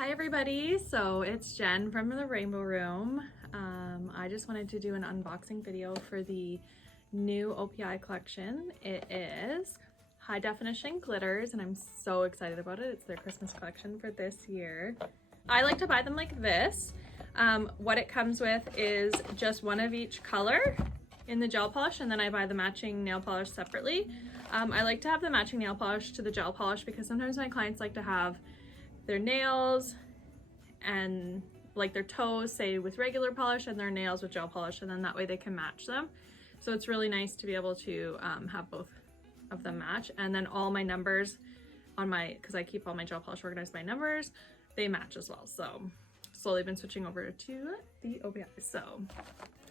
Hi everybody, so it's Jen from the Rainbow Room. I just wanted to do an unboxing video for the new OPI collection. It is high definition glitters and I'm so excited about it. It's their Christmas collection for this year. I like to buy them like this. What it comes with is just one of each color in the gel polish, and then I buy the matching nail polish separately. I like to have the matching nail polish to the gel polish because sometimes my clients like to have their nails and like their toes, say, with regular polish and their nails with gel polish, and then that way they can match them. So it's really nice to be able to have both of them match. And then all my numbers on my, because I keep all my gel polish organized by numbers, they match as well. So slowly been switching over to the OPI. So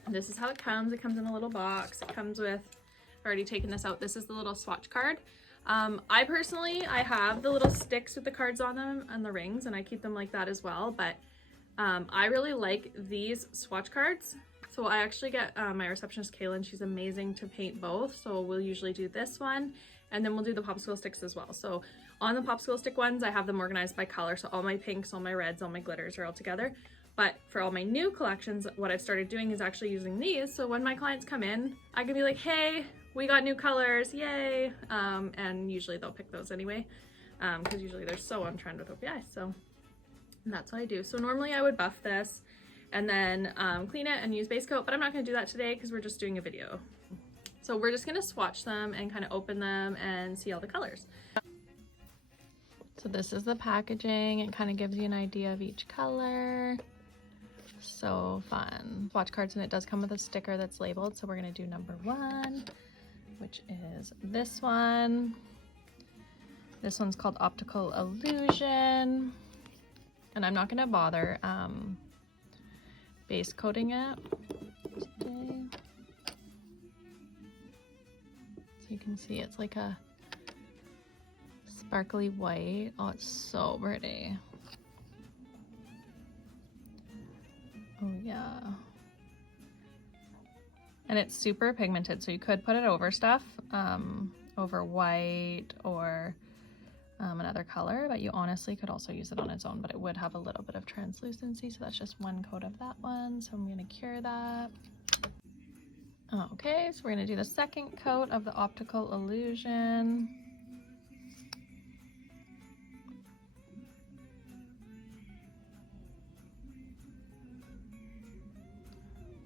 this is how it comes. It comes in a little box. It comes with, I've already taken this out. This is the little swatch card. I personally have the little sticks with the cards on them and the rings, and I keep them like that as well, but I really like these swatch cards. So I actually get my receptionist Kaylin, she's amazing to paint both, so we'll usually do this one and then we'll do the popsicle sticks as well. So on the popsicle stick ones, I have them organized by color, so all my pinks, all my reds, all my glitters are all together. But for all my new collections, what I've started doing is actually using these, so when my clients come in, I can be like, hey, we got new colors, yay! And usually they'll pick those anyway, because usually they're so on trend with OPI, so that's what I do. So normally I would buff this and then clean it and use base coat, but I'm not going to do that today because we're just doing a video. So we're just going to swatch them and kind of open them and see all the colors. So this is the packaging. It kind of gives you an idea of each color. So fun. Swatch cards, and it does come with a sticker that's labeled. So we're going to do number 1, which is this one. This one's called Optical Illusion. And I'm not going to bother base coating it today. So you can see it's like a sparkly white. Oh, it's so pretty. Oh yeah. And it's super pigmented, so you could put it over stuff, over white or another color, but you honestly could also use it on its own, but it would have a little bit of translucency, so that's just one coat of that one. So I'm going to cure that. Okay, so we're going to do the second coat of the Optical Illusion.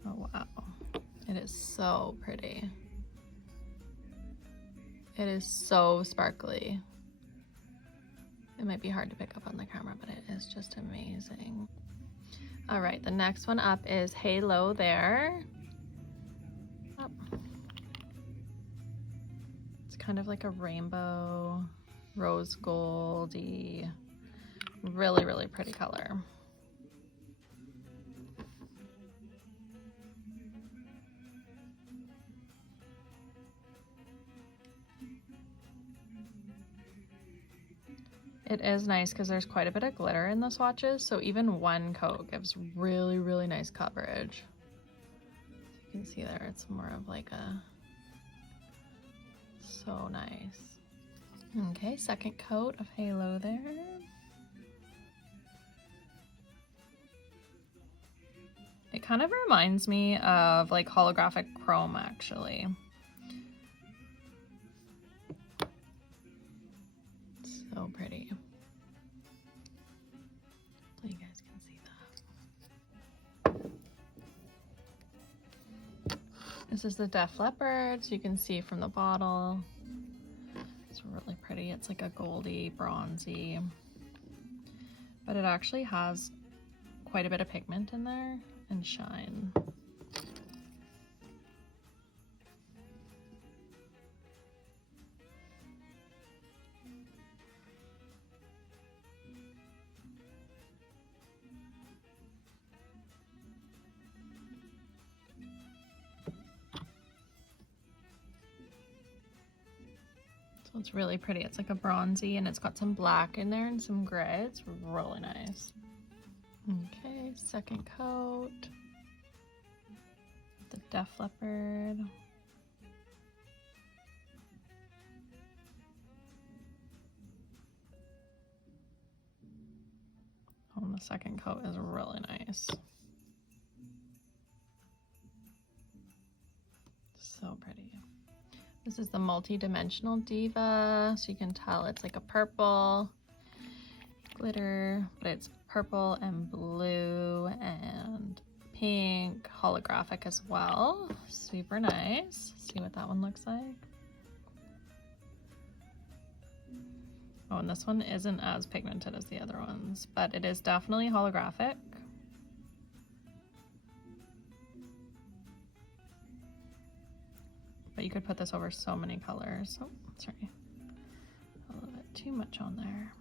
Oh wow, it is so pretty. It is so sparkly. It might be hard to pick up on the camera, but it is just amazing. All right, the next one up is Hello There. Oh. It's kind of like a rainbow, rose goldy, really, really pretty color. It is nice because there's quite a bit of glitter in the swatches, so even one coat gives really, really nice coverage. You can see there, it's more of like a, so nice. Okay, second coat of Hello There. It kind of reminds me of like holographic chrome, actually. So pretty. So you guys can see that. This is the Def Leppard, so you can see from the bottle. It's really pretty. It's like a goldy, bronzy, but it actually has quite a bit of pigment in there and shine. So it's really pretty. It's like a bronzy and it's got some black in there and some gray. It's really nice. Okay, second coat. The Def Leppard. Oh And the second coat is really nice. So pretty. This is the multi-dimensional Diva, so you can tell it's like a purple glitter, but it's purple and blue and pink, holographic as well. Super nice. See what that one looks like. Oh, and this one isn't as pigmented as the other ones, but it is definitely holographic. But you could put this over so many colors. Oh, sorry. A little bit too much on there.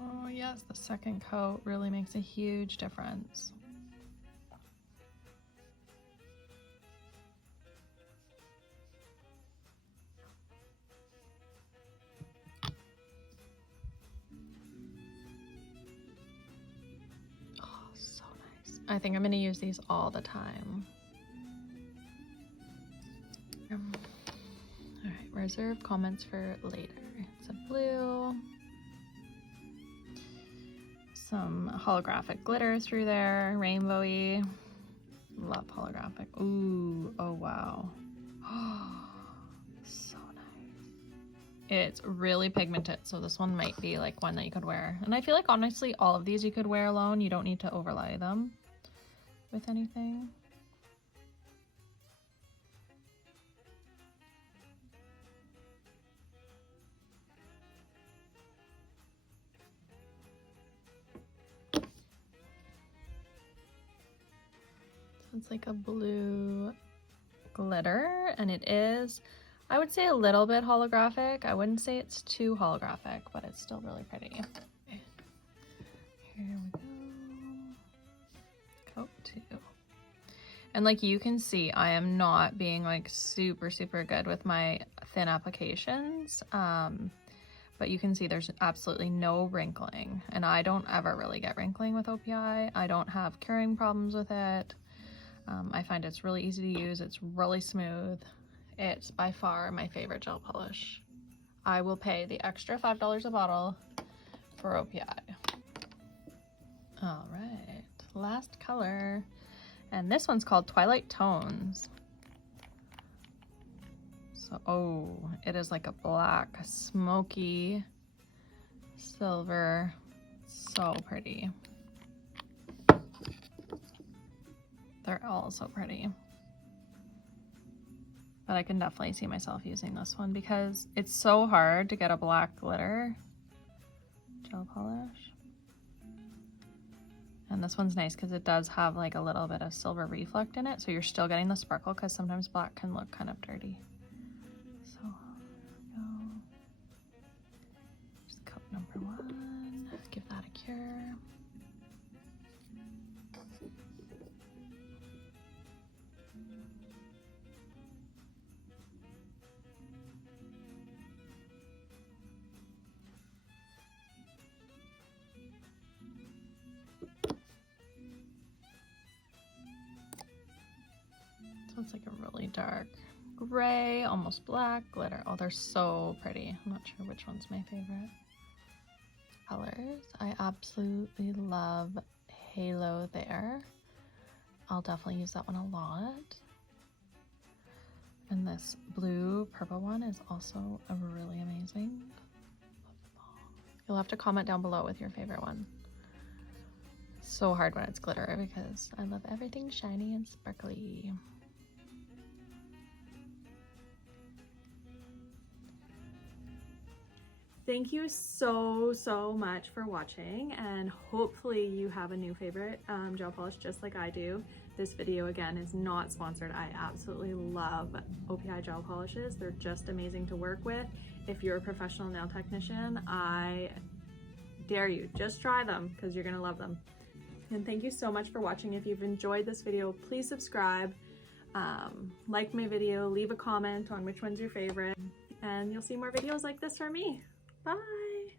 Oh yes, the second coat really makes a huge difference. Oh, so nice. I think I'm going to use these all the time. All right, reserve comments for later. It's a blue. Some holographic glitter through there, rainbowy. Love holographic. Ooh, oh wow. So nice. It's really pigmented, so this one might be like one that you could wear. And I feel like honestly all of these you could wear alone. You don't need to overlay them with anything. It's like a blue glitter, and it is, I would say, a little bit holographic. I wouldn't say it's too holographic, but it's still really pretty. Okay. Here we go. Coat 2. And like you can see, I am not being like super good with my thin applications. But you can see there's absolutely no wrinkling, and I don't ever really get wrinkling with OPI. I don't have curing problems with it. I find it's really easy to use. It's really smooth. It's by far my favorite gel polish. I will pay the extra $5 a bottle for OPI. All right, last color. And this one's called Twilight Tones. So, oh, it is like a black, smoky, silver. So pretty. They're all so pretty. But I can definitely see myself using this one because it's so hard to get a black glitter gel polish. And this one's nice because it does have like a little bit of silver reflect in it, so you're still getting the sparkle because sometimes black can look kind of dirty. So there we go. Just coat number 1. Give that a cure. So it's like a really dark gray, almost black glitter. Oh, they're so pretty. I'm not sure which one's my favorite. Colors. I absolutely love Halo there. I'll definitely use that one a lot. And this blue purple one is also a really amazing. You'll have to comment down below with your favorite one. So hard when it's glitter because I love everything shiny and sparkly. Thank you so much for watching, and hopefully you have a new favorite gel polish just like I do. This video again is not sponsored. I absolutely love OPI gel polishes. They're just amazing to work with. If you're a professional nail technician, I dare you, just try them because you're gonna love them. And thank you so much for watching. If you've enjoyed this video, please subscribe, like my video, leave a comment on which one's your favorite, and you'll see more videos like this from me. Bye!